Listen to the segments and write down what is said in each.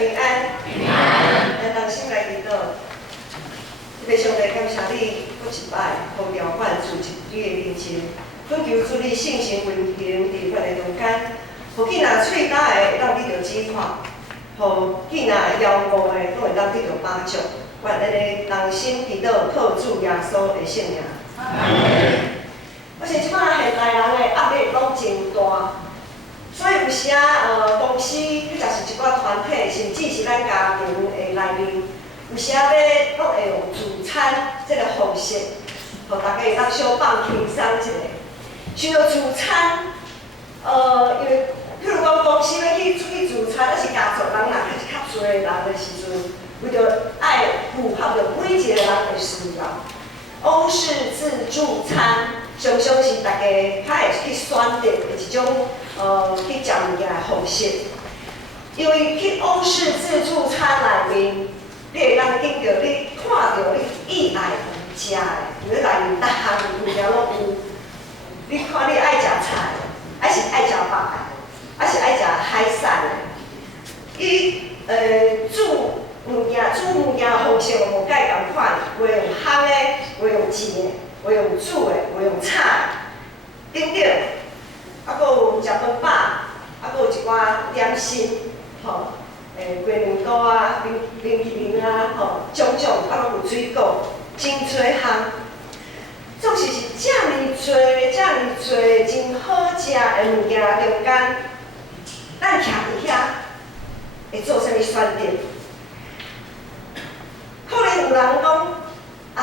平安。平安。咱同心来祈祷。非常地感谢你，搁一摆，互调阮自你的面前，恳求主你圣神运行伫阮的中间，互囡仔喙焦的会当得到指看，互囡仔枵饿的都会当得到帮助。阮安尼同心祈祷，靠主耶稣的圣名。我想即摆现代人的压力拢真大。 所以有时公司或者是一寡团体，甚至是咱家庭的内面，有时拢会用自餐这个方式，互大家会当小放轻松一下。想到自餐，因为譬如讲公司要去出去自餐，还是家族人若较侪人的时阵，为着爱符合着每一个人的需要，欧式自助餐常常是大家较会去选择的一种。 去食物件的方式，因为去欧式自助餐内面，你会当见到你看到你意爱食的，因为内面逐项物件拢有。你看你爱食菜，还是爱食肉的，还是爱食海产的？伊煮物件的方式无介共款，有用烘的，有用煎的，有用煮的，有用炒的，等等。 啊，搁有食饭饱，啊，搁有一寡点心，吼，鸡卵糕啊、冰淇淋啊，吼，种种啊，拢有水果，真多项。总是遮尔多真好食的物件中间，咱徛伫遐会做啥物选择？可能有人讲啊，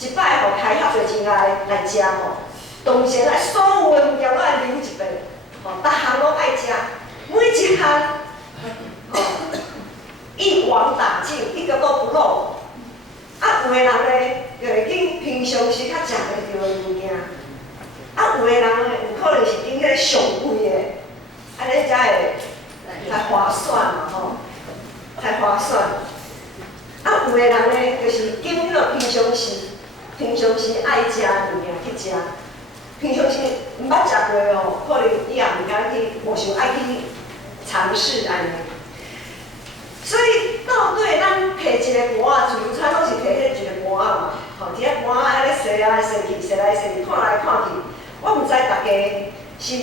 一摆吼开遐侪钱来食吼。 当然来，所有的物件拢爱留一遍，吼，逐项拢爱食，每一项，吼，一网打尽，一个都不漏。啊，有的人呢，就会拣平常时较食袂着的物件，啊，有的人呢，有可能是拣迄个上贵的，安尼才会才划算嘛，吼，才划算。啊，有的人呢，就是拣迄个平常时爱食的物件去食。 平常时毋捌食过哦，可能伊也毋敢去，无想爱去尝试安尼。所以到底咱摕一个盘仔，自助餐拢是摕迄一个盘仔嘛，吼，伫遐盘仔安尼踅来踅去，踅来踅去，看来看去，我毋知大家是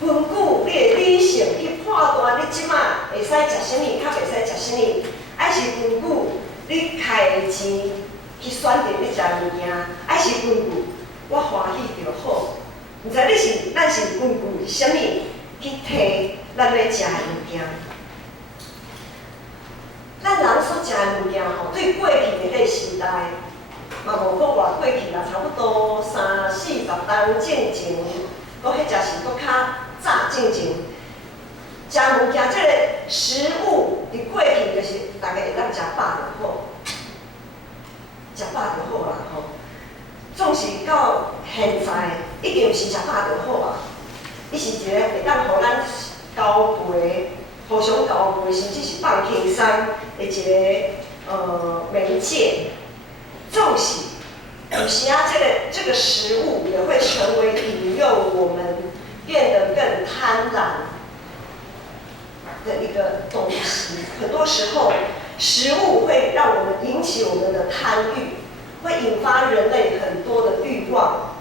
根据你的理性去判断你即马会使食啥物，较袂使食啥物，还是根据你开的钱去选择你食物件，还是根据？ 我欢喜就好，毋知咱是根据啥物去摕咱要食的物件？咱人所食的物件吼，对过去的迄个时代，嘛无讲偌过去啦，差不多30、40冬进前，搁迄阵是搁较早进前，食物件即个食物，伫过去就是大家会当食饱就好，食饱就好啦吼。 总是到现在，一定是食饱就好啊！伊是一个会当互咱交陪、互相交陪，甚至是放轻松的一个媒介。总是有时这个食物也会成为引诱我们变得更贪婪的一个东西。很多时候，食物会让我们引起我们的贪欲。 会引发人类很多的欲望。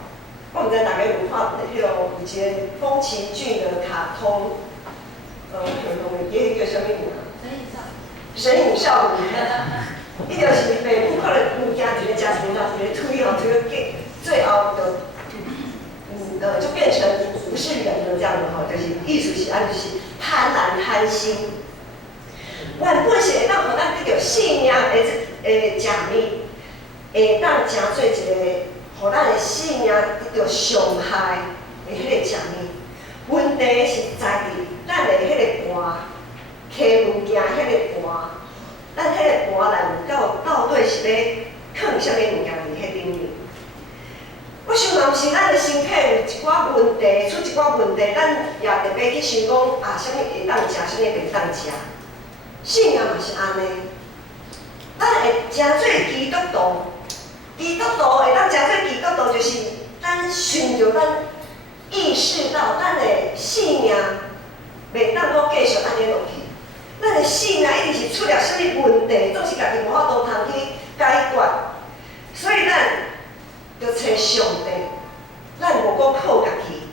我们在大概有看迄个以前宫崎骏的卡通，叫什么名啊？神隐少女。伊就是爸母可能有惊一个食成了一个推哦，这个最后就变成不是人了这样子吼，就是意思是安就是贪婪贪心。原本是会当互咱得到性命的食物。 会当成做一个，互咱的性命得到伤害的迄个食物。问题是在伫咱的迄个盘，摕物件迄个盘，咱迄个盘内面到底是要放啥物物件伫迄顶面？我想，若是咱的身体有一寡问题，出一寡问题，咱也特别去想讲啊，啥物会当食，啥物袂当食。信仰嘛是安尼，咱会诚做基督徒。 基督徒会当诚做基督徒，就是咱顺着咱意识到咱的性命袂当搁继续安尼落去，咱的性命一直是出了什么问题，总是家己无法度通去解决，所以咱要找上帝，咱无讲靠家己。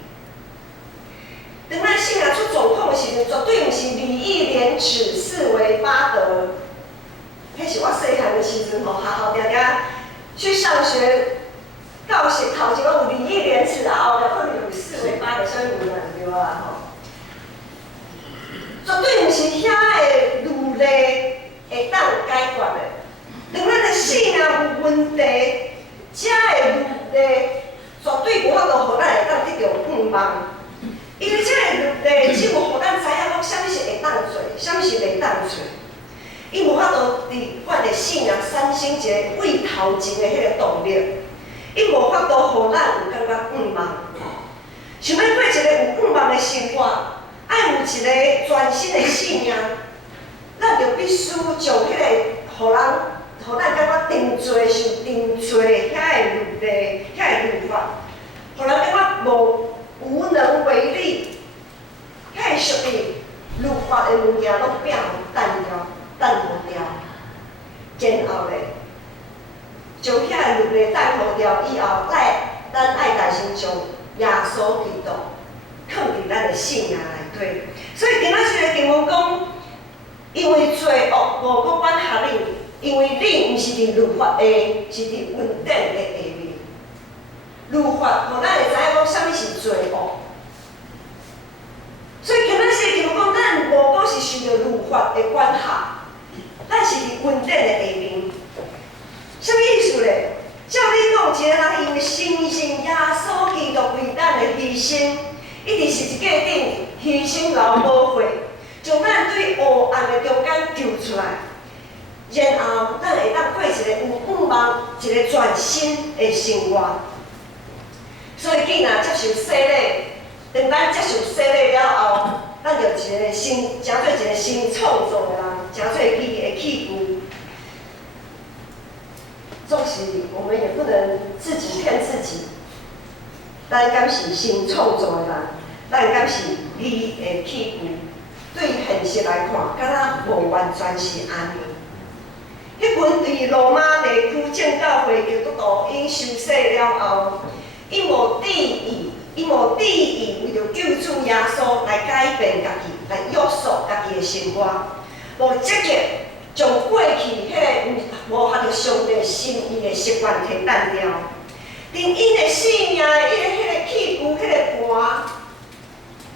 当咱性命出状况的时阵，绝对毋是礼义廉耻四维八德。迄是我细汉的时阵吼，学校常常去上学，教室头前有礼义廉耻，后壁可能有四维八德，啥物物啊，对啊吼。绝对毋是遐的律例会当解决的。当咱的性命有问题，遮的律例绝对无法度互咱会当得到盼望。因为这个律例只有互咱知影讲啥物是会当做，啥物是袂当做。伊无法度伫阮的性命产生一个为头前的迄个动力，伊无法度互咱有感觉盼望。想要过一个有盼望的生活，爱有一个全新的性命，咱就必须将迄个互咱感觉定罪受定罪遐的律例、遐的律法，互咱感觉无能为力，遐个属于律法的物件拢变互单互掉，然后咧，将遐个律例单互掉以后，咱爱家先将耶稣基督放伫咱的性命内底。所以今仔日的经文讲，因为罪恶无搁管辖你，因为你毋是伫律法下，是伫恩典的下面。律法，互咱会知影讲啥物是罪恶。所以今仔日经文讲，咱无过是受到律法的管辖，咱是伫恩典的下面。啥物意思咧？照你讲，一个人因为相信耶稣基督为咱的牺牲，一直是一架顶牺牲流宝血，将咱对黑暗的中间救出来，然后咱会当过一个有盼望、一个全新的生活。所以，既然接受洗礼，当咱接受洗礼了后，咱就一个新，诚做一个新创造的人，诚做伊的器具。纵使我们也不能自己骗自己，咱敢是新创造的人，咱敢是伊的器具。对现实来看，敢若无完全是安尼。迄群伫罗马地区正教会基督徒因受洗了后，伊无旨意为着救主耶稣来改变家己，来约束家己的生活，无积极将过去迄个无合着上帝心意的习惯摕淡掉，连因的生命的迄个器具、迄个盘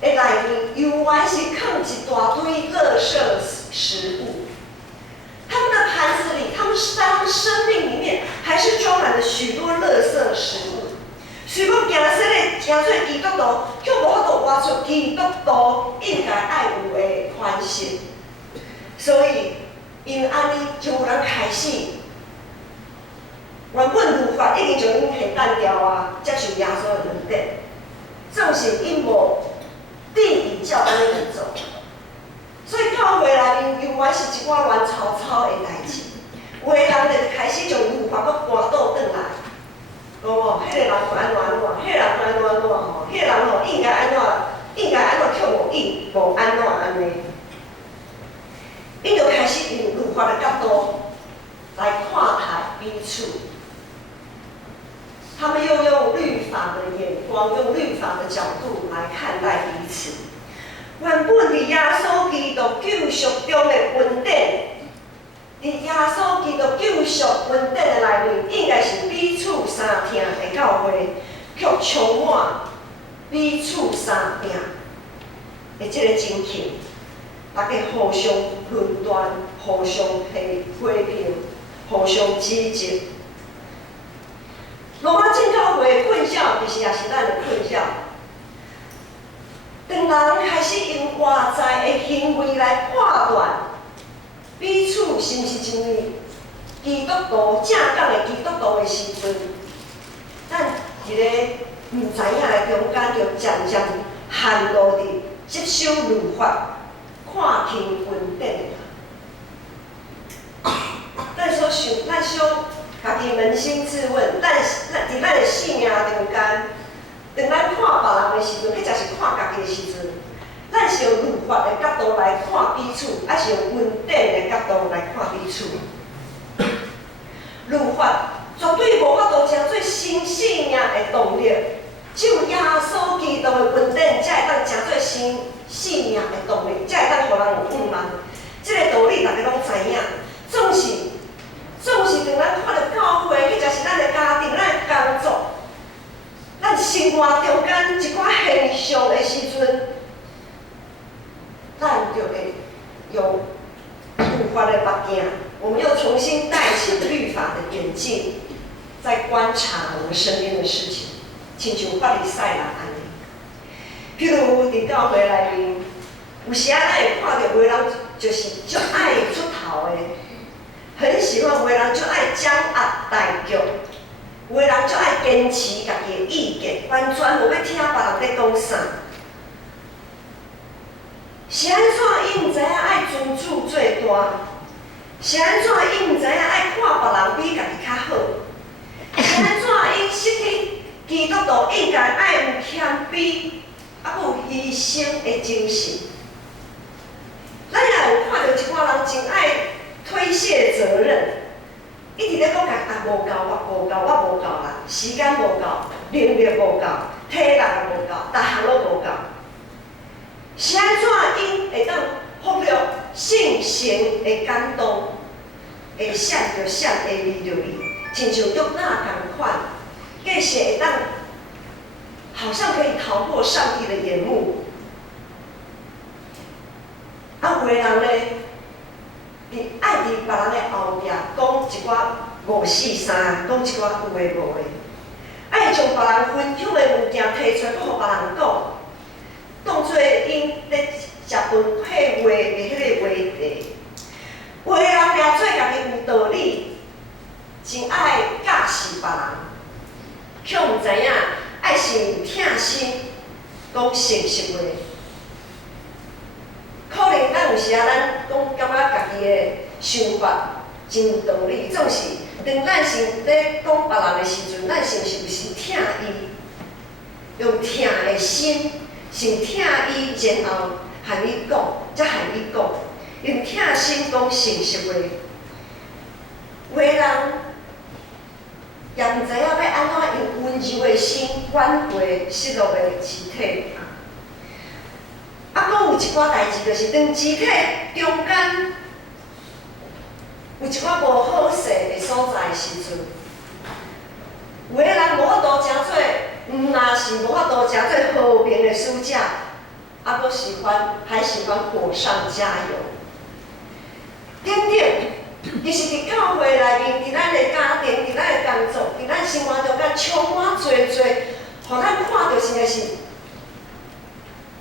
的内面，犹原是放一大堆垃圾食物。他们的盘子里，他们生命里面还是装满了许多垃圾食物。虽讲行做基督徒，却无法度活出基督徒应该爱有的款式。所以，因为安尼，就有人开始，原本律法已经就因摕淡掉啊，接受耶稣的恩典，正是因无旨意照安尼去做。所以教会内面永远是一寡乱糟糟的代志，有的人就开始将律法搁搬倒转来。讲吼，迄个人就安怎，迄个人就安怎吼，迄个人吼应该安怎，却无安尼。伊就开始用律法的角度来看待彼此，他们又用律法的眼光，用律法的角度来看待彼此。原本伫耶稣基督救赎中的恩典。伫耶稣基督救赎恩典的内面，应该是彼此相听的教会，却充满彼此相听的这个精神，大家互相论断、互相批评、互相指责。罗马正教会的困扰，其实也是咱的困扰。当人开始用外在的行为来判断彼此是毋是一位基督徒正港的基督徒的时阵，咱一个毋知影的中间，就渐渐陷入伫接受律法、看轻恩典的人。咱小家己扪心自问，伫咱的生命中间，当咱看别人的时阵，迄才是看家己的时阵，咱咱是用律法的角度来看彼此，还是用恩典的角度来看彼此？律法绝对无法度成做新信仰的动力，只有耶稣基督的恩典才会当成做新信仰的动力，才会当互人有盼望。这个道理大家拢知影，总是当咱看到教会，或者是咱的家庭、咱的工作，咱生活中间一寡现象的时阵，咱就会用律法的目镜，我们又重新戴起律法的眼镜，在观察我们身边的事情，亲像法利赛人安尼。譬如伫教会内面，有时啊，咱会看到有的人就是足爱出头的，很喜欢；有的人足爱掌握大局，有的人足爱坚持家己的意见，完全无要听别人在讲啥。是安怎伊毋知影爱尊主最大？是安怎伊毋知影爱看别人比家己较好？是安怎伊失去基督徒应该爱有谦卑，啊有牺牲的精神？咱也有看到一寡人真爱推卸责任，一直咧讲啊无够，我无够啦，时间无够，能力无够，体力无够，逐项拢无够。是安怎因会当获得圣神的感动，会闪着闪，会离着离，亲像约拿同款，计是会当好像可以逃过上帝的眼目。啊，有的人呢，爱伫别人的后壁讲一寡五四三，讲一寡有诶无诶，爱将别人分享的物件摕出来，搁互别人讲。当做因咧食饭配话的迄个话题，有的人掠做家己有道理，真爱教示别人，却毋知影爱先疼心讲诚实话。可能咱有时啊，咱讲感觉家己的想法真有道理，总是当咱是咧讲别人的时阵，咱是毋是有先疼伊，用疼的心？先听伊，然后和伊讲，才和伊讲，用疼心讲诚实话。有的人也毋知影要安怎用温柔的心挽回失落的肢体。啊，搁有一寡代志，就是当肢体中间有一寡无好势的所在的时阵，有的人无法度诚做。若是无法度诚做和平的使者，啊，搁还喜欢火上加油。等等，其实伫教会内面，伫咱的家庭，伫咱的工作，伫咱生活中间充满侪，互咱看到真的是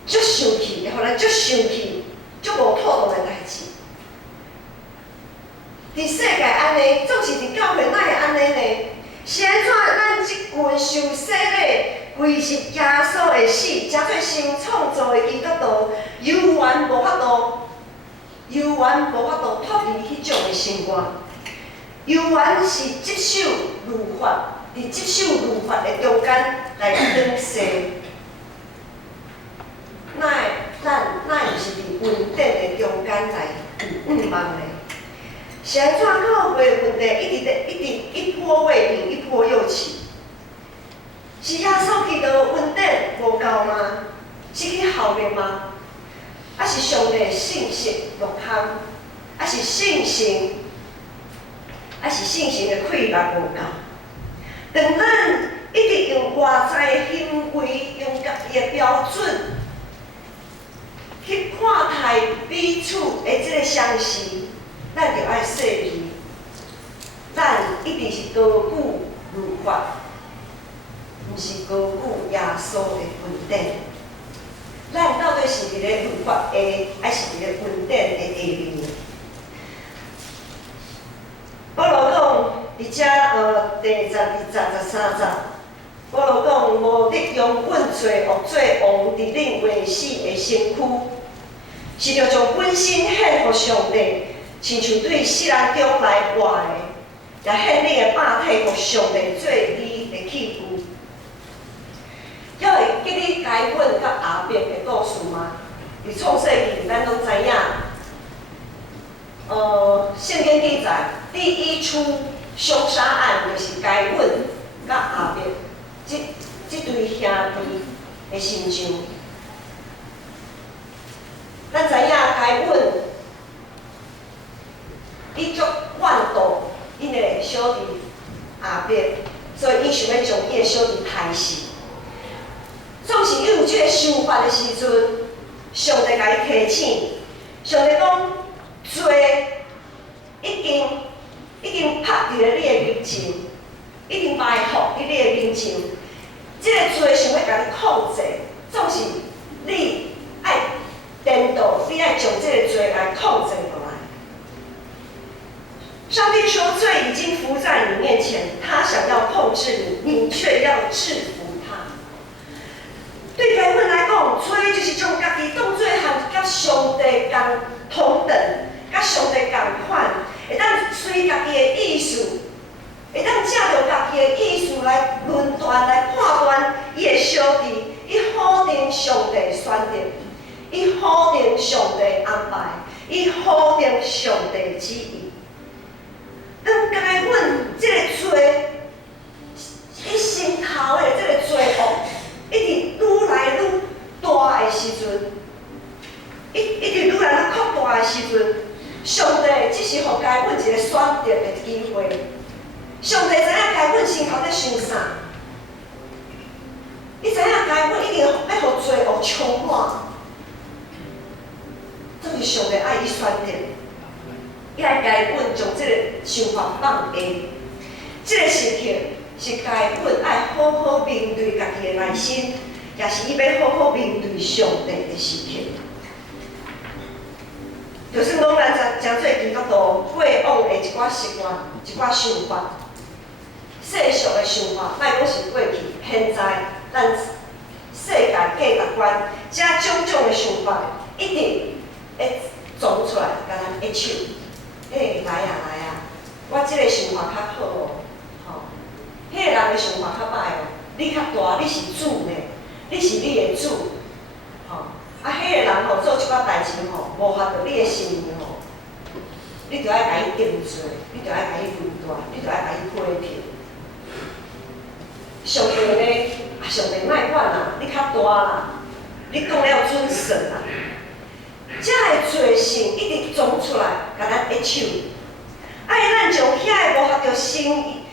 足生气，互咱足生气、足无妥当的代志。伫世界安尼，总是伫教会哪会安尼呢？是安怎咱即群受洗礼、归入耶稣的死，诚做新创造的基督徒，永远无法度脱离迄种的生活，永远是接受律法，伫接受律法的中间来转世。哪会是伫恩典的中间来有盼望呢？是安怎教会的问题一直一波未平，一波又起？是耶稣基督的恩典无够吗？失去效力吗？还是上帝信息落空？还是信心的气力无够？当咱一直用外在的行为，用家己的标准去看待彼此的这个相似，咱就爱细味，咱一定是高举律法，毋是高举耶稣的恩典。咱到底是伫咧律法下，还是伫咧恩典的下面？保罗讲，伫遮第12、13节，保罗讲无得用阮罪恶做王伫恁未死的身躯，是着将本身献互上帝。亲像对世人中来活的，也献你的肉体互上帝做你的器具。还会记你该阮甲阿伯的故事吗？伫创世纪咱拢知影，圣经记载第一出凶杀案就是该隐甲亚伯这对兄弟的心上。咱知影该隐，伊足怨妒因的小弟亚伯，所以伊想要将伊的小弟害死。总是伊有即个想法的时阵，上帝甲伊提醒，上帝讲罪已经拍伫咧你的面前，已经埋伏伫你的面前。即个罪想要甲你控制，总是你爱颠倒，你爱将即个罪来控制落来。上帝说，罪已经伏在你面前，他想要控制你，你却要制服他。对该隐来讲，罪就是将家己当作甲上帝同等，甲上帝同款，会当随家己的意思，会当借着家己的意思来论断、来判断伊的小弟，伊否定上帝选择，伊否定上帝安排，伊否定上帝旨意。当该隐即个罪，伊心头的即个罪恶，一直愈来愈大的时阵，一直愈来愈扩大的时阵，上帝只是予该隐一个选择的机会。上帝知影该隐心头在想啥，伊知影该隐一定要予罪恶充满，这是上帝爱伊选择。伊爱该隐将即个想法放下，即个时刻是该隐爱好好面对家己的内心，也是伊要好好面对上帝的时刻。就算讲咱真做基督徒，过往的一寡习惯、一寡想法、世俗的想法，莫讲是过去，现在咱世界价值观，这种种的想法，一定会撞出来，甲咱一手。来啊！我即个想法较好哦，吼，迄个人的想法较歹哦。你较大，你是主呢，你是你的主，吼。迄个人吼做即寡代志吼，无合着你的心意吼，你着爱甲伊定罪，你着爱甲伊论断，你着爱甲伊批评。上帝呢？上帝莫管啦，你较大啦，你讲了准神啦。这个罪性一直撞出来，甲咱一手。爱咱将遐个无合着心意，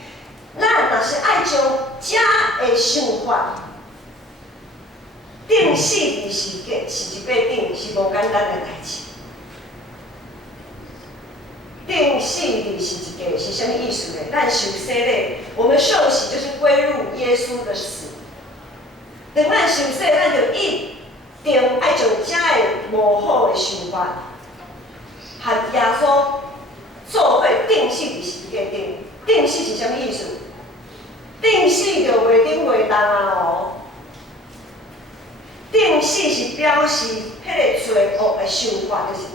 咱若是爱将这个想法定死伫是一块顶，是无简单的代志。定死伫是一个是啥物意思呢？咱受洗礼，我们受洗就是归入耶稣的死。等咱受洗，咱就一定爱将这个无好的想法，和耶稣做伙定死伫十字架顶。定死是啥物意思？定死就袂顶袂动啊咯。定死是表示迄个罪恶的想法，就是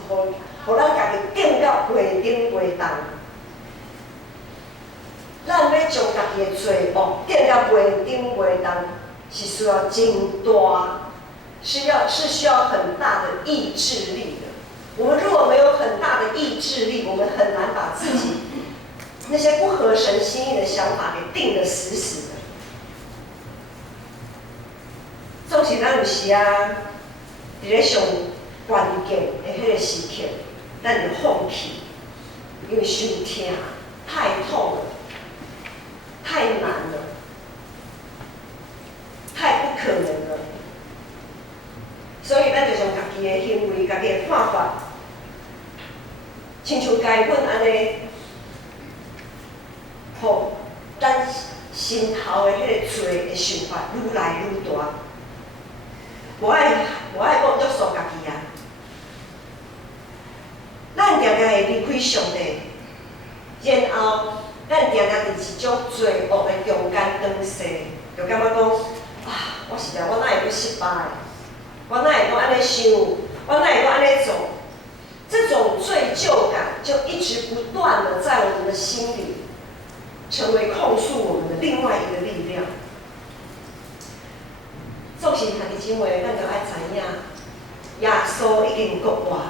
互咱家己定到袂顶袂动。咱要将家己的罪恶定到袂顶袂动，是需要真大。是需要很大的意志力的。我们如果没有很大的意志力，我们很难把自己那些不合神心意的想法给定得死死的。总是咱有时啊，伫咧上关键的迄个时刻，咱就放弃，因为伤痛，太痛了，太难了，太不可能了。所以，咱就将家己的行为、家己的看法，亲像该隐安尼，互咱心头的迄个罪的想法愈来愈大。无爱讲约束家己啊！咱常常会离开上帝，然后咱常常伫一种罪恶的中间转世，就感觉讲啊，我哪会阁失败？我哪会阁安尼想？我哪会阁安尼做？这种罪疚感就一直不断的在我们的心里，成为控诉我们的另外一个力量。总是学弟姊妹，咱就爱知影，耶稣已经国活，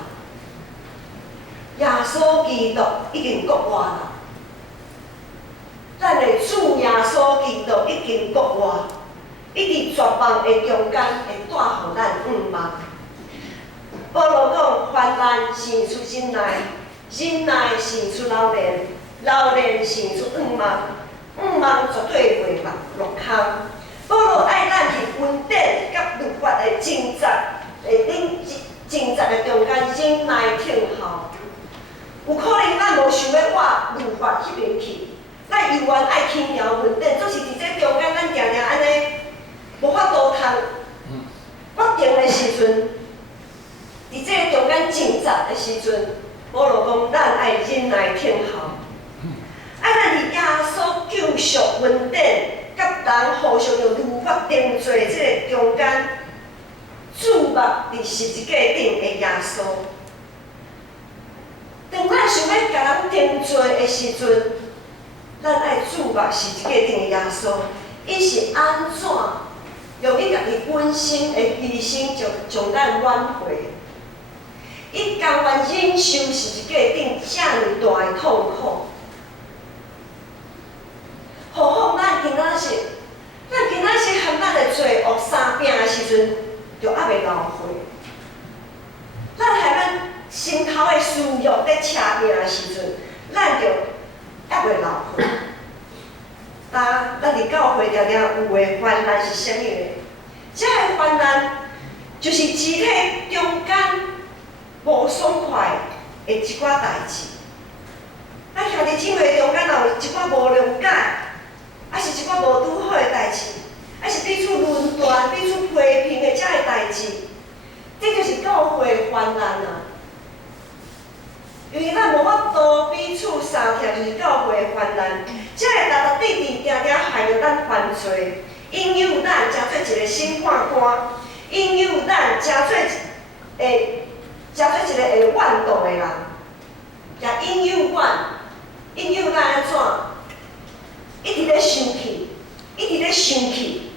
耶稣基督已经国活啦。咱的主耶稣基督已经国活，伊伫绝望的中间会带互咱盼望。保罗讲，患难生出忍耐，忍耐生出老练，老练生出盼望，盼望绝对袂落空。保罗爱咱伫恩典甲律法的挣扎的中间忍耐听候。有可能咱无想要往律法迄边去，咱依然爱轻描恩典，总是伫这中间，咱定定安尼无法度通决定的时阵，伫这中间挣扎的时阵，保罗讲咱爱忍耐听候，爱咱伫耶稣救赎恩典。甲人互相用律法定罪，这个中间注目伫十字架顶的耶稣。当咱想要甲人定罪的时阵，咱爱注目十字架顶的耶稣，伊是安怎用伊家己本身的牺牲，将咱挽回？伊甘愿忍受十字架顶遮尔大的痛苦。何况咱今仔日含咱的罪恶相拼的时阵，就还袂后悔。咱含咱心头的私欲咧车拼的时阵，咱就还袂后悔。咱伫教会常常有的患难是啥物呢？这个患难就是肢体中间无爽快的一寡代志。咱兄弟姊妹中间若有一寡无谅解。啊，是一寡无拄好的代志，啊是彼此论断、彼此批评的遮个代志，这就是教会的患难啊。因为咱无法度彼此相听，就是教会的患难。遮个搭弟弟定定害着咱犯罪，引诱咱成做一个审判官，引诱咱成做一个会怨妒的人，也引诱咱安怎？一直咧生气，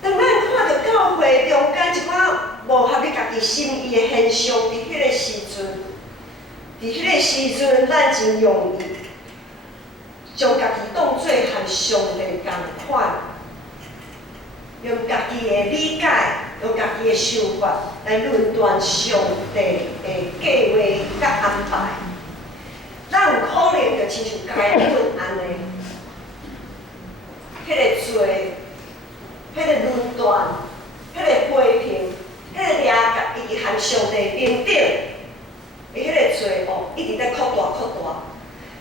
当咱看到教会中间一寡无合你家己心意的现象，伫迄个时阵，咱真容易将家己当作和上帝同款，用家己的理解，用家己的想法来论断上帝的计划甲安排。咱有可能就亲像该本安尼，迄个罪，迄个论断，迄个批评，迄个掠家己和上帝平等的迄个罪恶，一直在扩大，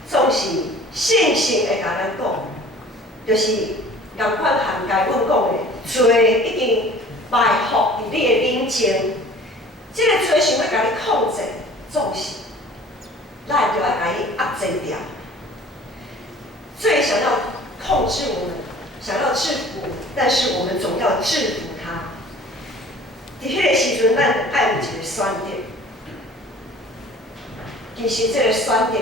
总是信心会甲咱讲，就是共款涵盖阮讲的，罪已经埋伏伫你的面前，这个罪想要甲你控制，总是。咱就要把伊压制掉。罪想要控制我们，想要制服，但是我们总要制服它。伫迄个时阵，咱爱有一个选择。其实这个选择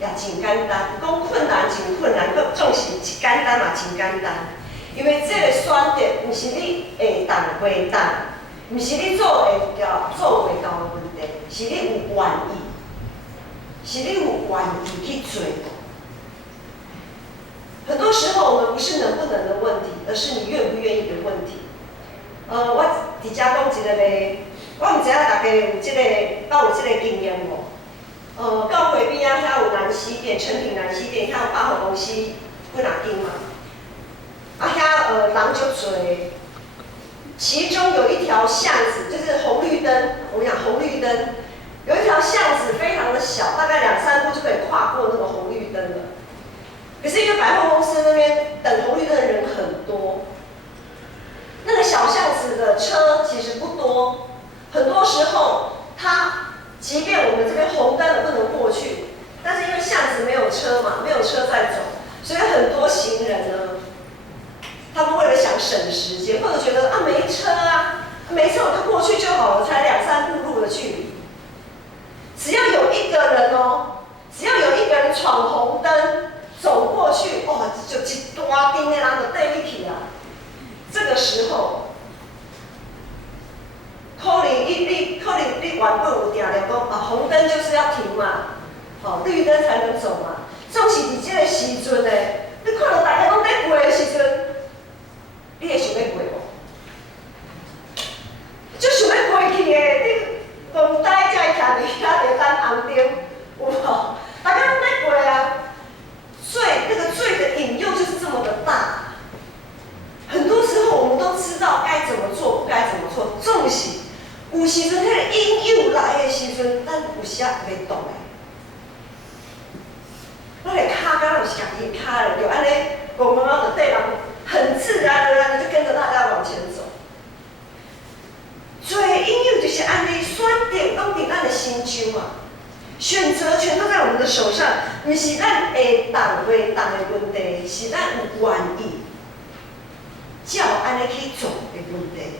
也真简单，讲困难真困难，佫总是一简单嘛真简单。因为这个选择，毋是你会当袂当，毋是你做会到做袂到的问题，是你有愿意。是你有愿意去做。很多时候，我们不是能不能的问题，而是你愿不愿意的问题。我伫遮讲一个咧，我毋知影大家有有这个经验无？教会边仔遐有南西店，成品南西店，遐有百货公司几若间嘛。遐人就多，其中有一条巷子，就是红绿灯，我们讲红绿灯。有一条巷子非常的小，大概2、3步就可以跨过那个红绿灯了。可是因为百货公司那边等红绿灯的人很多，那个小巷子的车其实不多，很多时候它即便我们这边红灯了不能过去，但是因为巷子没有车嘛，没有车在走，所以很多行人呢，他们为了想省时间，或者觉得啊没车我就过去就好了，才2、3步路的距离。只要有一个人闯红灯走过去，哦，就一大丁的人就对一起啊。这个时候，可能你原本有定定讲啊，红灯就是要停嘛，绿灯才能走嘛。总是伫这个时阵呢，你看到大家拢在过的时阵，你会想要过无？就想要过去的，你讲呆才会徛伫遐在等红灯，有无？大家拢在过啊。那个罪的引诱就是这么的大。很多时候我们都知道该怎么做，不该怎么做，总是有时阵迄个引诱来的时阵，咱有时啊袂懂的。咱的骹敢有是家己的骹了，就安尼戆戆的对人，很自然而然的就跟着大家往前走。罪引诱就是安尼，选择拢伫咱的心上啊。选择权都在我们的手上，不是咱会当袂当的问题，是咱有愿意照安尼去做的问题。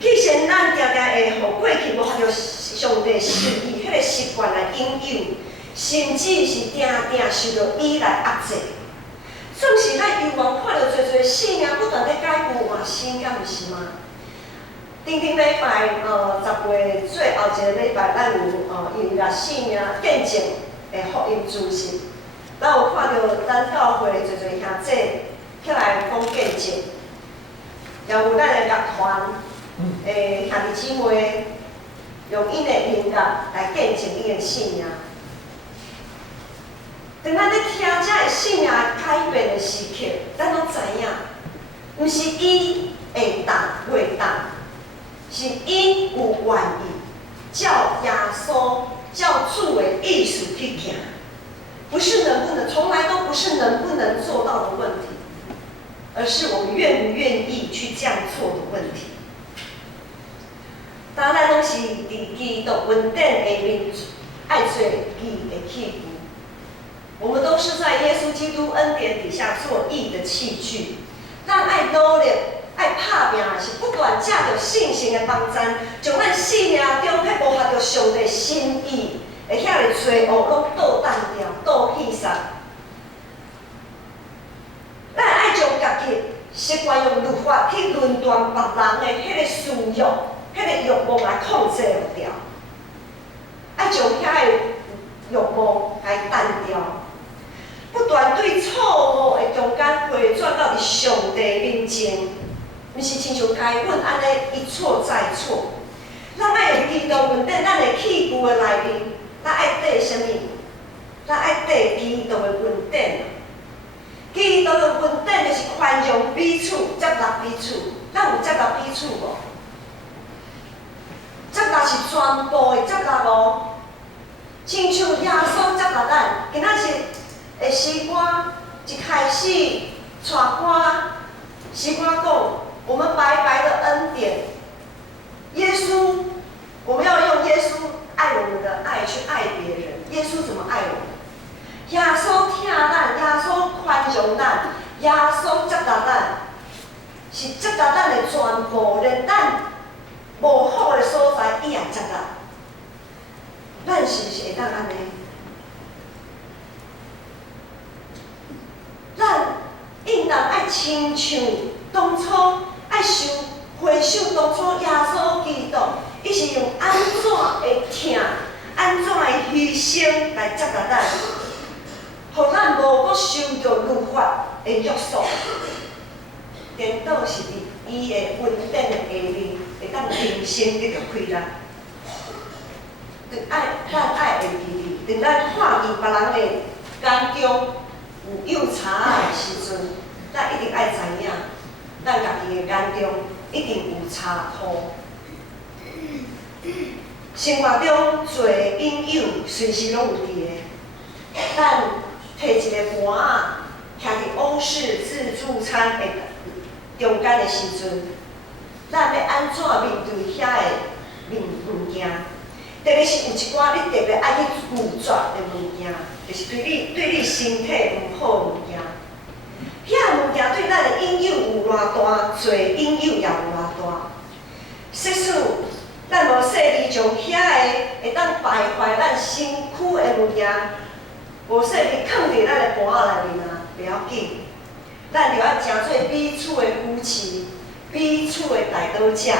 其实咱常常会互过去无合着上帝心意，迄个习惯来引诱，甚至是定定受到伊来压制。总是咱犹原看到侪生命不断在改变换新，敢毋是吗？顶礼拜10月最后一个礼拜，咱有音乐性命见证的福音主席，咱有看到咱教会侪兄姐起来讲见证，也有咱的乐团兄弟姊妹用因的音乐来见证因的信仰。当咱咧听这个信仰改变的时刻，咱拢知影，毋是伊会当袂当。是因有愿意，照耶稣、照主的意思去行，不是能不能，从来都不是能不能做到的问题，而是我们愿不愿意去这样做的问题。当咱拢是伫基督恩典下面爱做义的器具，我们都是在耶稣基督恩典底下做义的器具，咱爱努力。爱打拼是不断借着信心的帮助，将咱生命中迄无合着上帝心意的遐个罪恶拢倒弹掉、倒去杀。咱爱将家己习惯用律法去论断别人的迄个私欲、迄个欲望来控制掉，爱将遐个欲望来弹掉，不断对错误的中间回转到伫上帝面前。毋是亲像该阮安尼一错再错，咱爱用基督恩典，咱的器具的内面，咱爱缀什么？咱爱缀基督的恩典。基督的恩典就是宽容彼此，接纳彼此。咱有接纳彼此无？接纳是全部的接纳无？亲像耶稣接纳咱，今仔日的诗歌一开始唱歌，诗歌讲。我们白白的恩典，耶稣，我们要用耶稣爱我们的爱去爱别人。耶稣怎么爱我们？耶稣疼咱，耶稣宽容咱，耶稣接纳咱，是接纳咱的全部，连咱无好的所在，伊也接纳。咱是毋是会当安尼？咱应当爱亲像当初。爱回想当初耶稣基督，伊是用安怎的疼、安怎的牺牲来接纳咱，互咱无阁受到律法的约束，颠倒是伫伊的恩典的下面，会当人生得到快乐。咱爱会记哩，当咱看见别人的眼中有幼差的时阵，咱一定爱知影。咱家己的眼中一定有差错，生活中罪引诱随时拢有伫个。咱摕一个盘仔，徛伫欧式自助餐的中间的时阵，咱要安怎面对遐个物件？特别是有一寡你特别爱去拒绝的物件，就是对你身体唔好的物件。遐物件对咱的引诱有偌大，罪引诱也有偌大。即使咱无细腻将遐个会当败坏咱身躯的物件，无细腻藏伫咱的盘仔内面啊，袂要紧。咱就要诚做彼此的扶持，彼此的大刀者，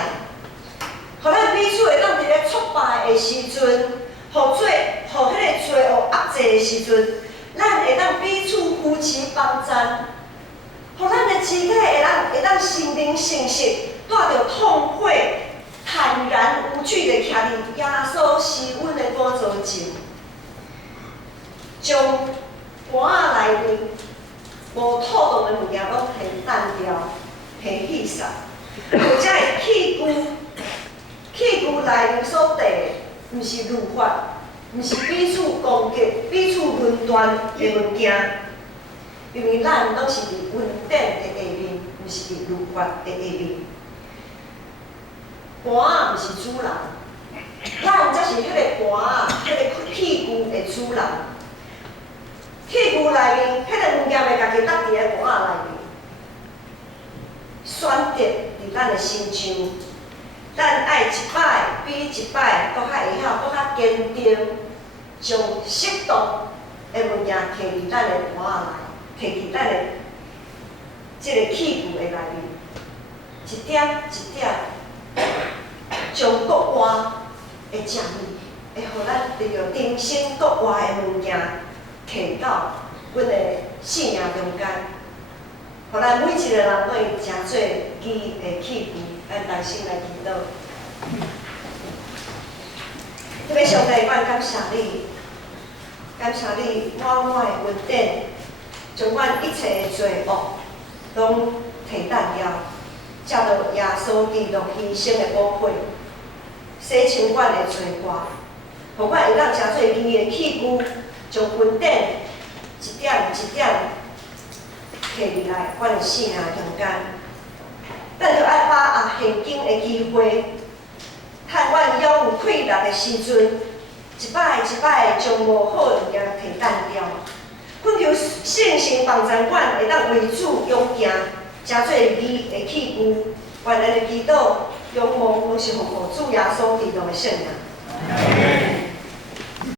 互咱彼此会当伫咧挫败的时阵，互迄个罪恶压制的时阵，咱会当彼此扶持帮赞，互咱的肢体会当心灵诚实，带着痛悔、坦然无惧的徛伫耶稣施恩的宝座前，将盘仔内面无妥当的物件拢摕淡掉、摕稀散，或者会器具内面所带的，毋是律法，毋是彼此攻击、彼此论断的物件，因为咱拢是伫恩典的下面，毋是伫律法的下面。盘仔毋是主人，咱才是迄个盘仔、迄个器具的主人。器具内面，迄个物件袂家己搭伫个盘仔内面，选择伫咱的心上。咱爱一摆比一摆搁较会晓，搁较坚定，将适当的物件摕伫咱的盘仔内，摕伫咱的即个器具的内面，一点一点，将国外的正义，会互咱利用人生国外的物件摕到阮的信仰中间，互咱每一个人都会诚做伊的器具。咱同心来祈祷。特别上帝，阮感谢你，感谢你满满的恩典，将阮一切的罪恶拢提淡了，借着耶稣基督牺牲的宝血，洗清阮的罪过，互阮会当诚做伊的器具，将恩典一点一点摕入来阮的生命中间。咱着爱把握现今的机会，趁阮犹有气力的时阵，一摆一摆将无好的物件摕淡掉。恳求圣神帮助阮会当为主勇行，诚做伊的器具。愿咱的祈祷、仰望拢是奉主耶稣基督的圣名。